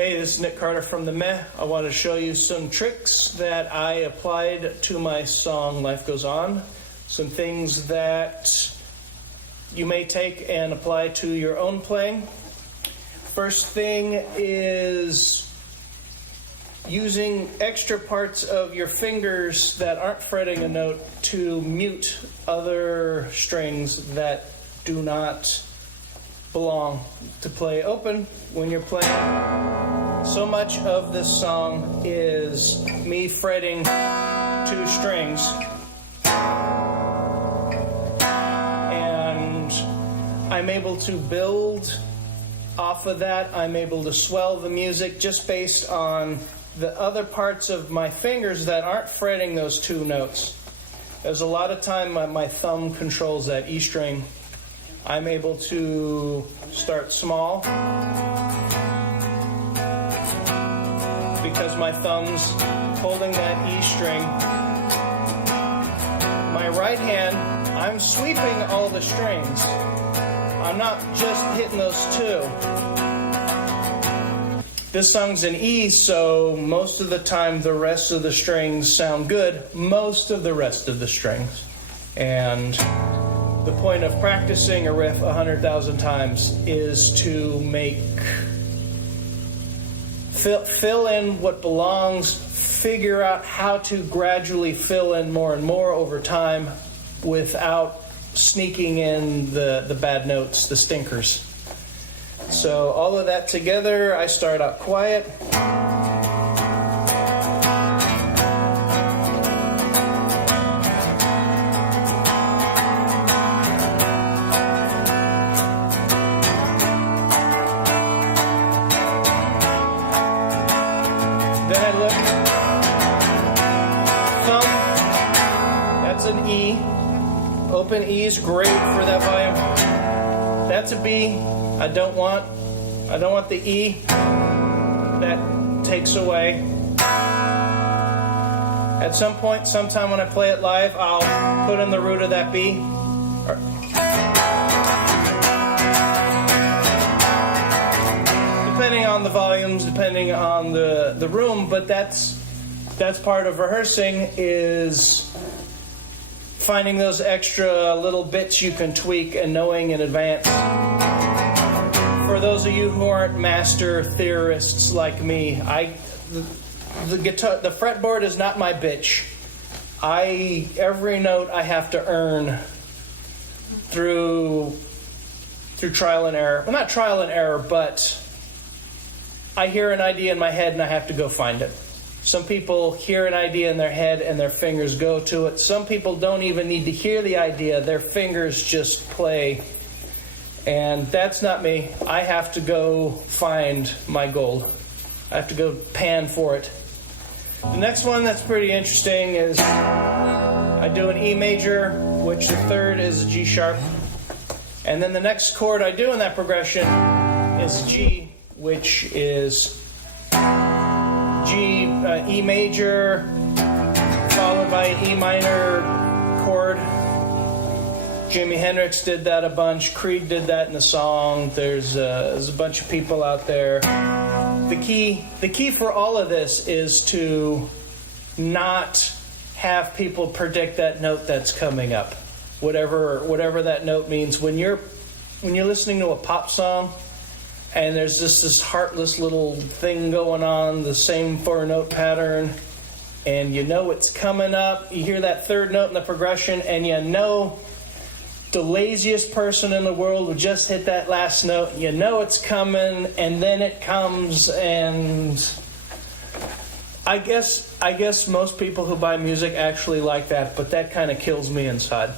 Hey, this is Nick Carter from The Meh. I want to show you some tricks that I applied to my song Life Goes On. Some things that you may take and apply to your own playing. First thing is using extra parts of your fingers that aren't fretting a note to mute other strings that do not belong to play open when you're playing. So much of this song is me fretting two strings, and I'm able to build off of that. I'm able to swell the music just based on the other parts of my fingers that aren't fretting those two notes. There's a lot of time my thumb controls that E string. I'm able to start small because my thumb's holding that E string. My right hand, I'm sweeping all the strings. I'm not just hitting those two. This song's in E, so most of the time the rest of the strings sound good. Most of the rest of the strings. And the point of practicing a riff 100,000 times is to fill in what belongs, figure out how to gradually fill in more and more over time without sneaking in the bad notes, the stinkers. So all of that together, I start out quiet. Then I look, thumb, that's an E. Open E is great for that volume. That's a B. I don't want the E. That takes away. At some point, sometime when I play it live, I'll put in the root of that B. Depending on the volumes, depending on the room, but that's part of rehearsing, is finding those extra little bits you can tweak and knowing in advance. For those of you who aren't master theorists like me, the fretboard is not my bitch. Every note I have to earn through trial and error. Well, not trial and error, but I hear an idea in my head and I have to go find it. Some people hear an idea in their head and their fingers go to it. Some people don't even need to hear the idea. Their fingers just play. And that's not me. I have to go find my gold. I have to go pan for it. The next one that's pretty interesting is I do an E major, which the third is a G sharp. And then the next chord I do in that progression is G, which is G, E major, followed by an E minor chord. Jimi Hendrix did that a bunch. Creed did that in the song. There's a bunch of people out there. The key for all of this is to not have people predict that note that's coming up, whatever that note means. When you're listening to a pop song and there's just this heartless little thing going on, the same 4-note pattern, and you know it's coming up, you hear that third note in the progression, and you know the laziest person in the world would just hit that last note. You know it's coming, and then it comes, and I guess most people who buy music actually like that, but that kind of kills me inside.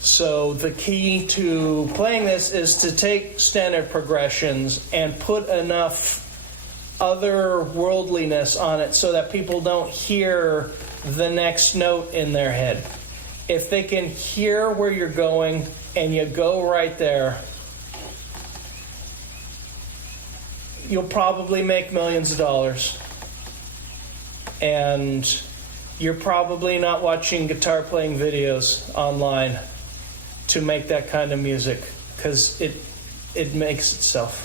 So the key to playing this is to take standard progressions and put enough other worldliness on it so that people don't hear the next note in their head. If they can hear where you're going and you go right there, you'll probably make millions of dollars. And you're probably not watching guitar playing videos online to make that kind of music, because it makes itself.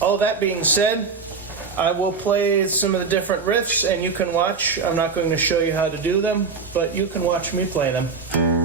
All that being said, I will play some of the different riffs, and you can watch. I'm not going to show you how to do them, but you can watch me play them.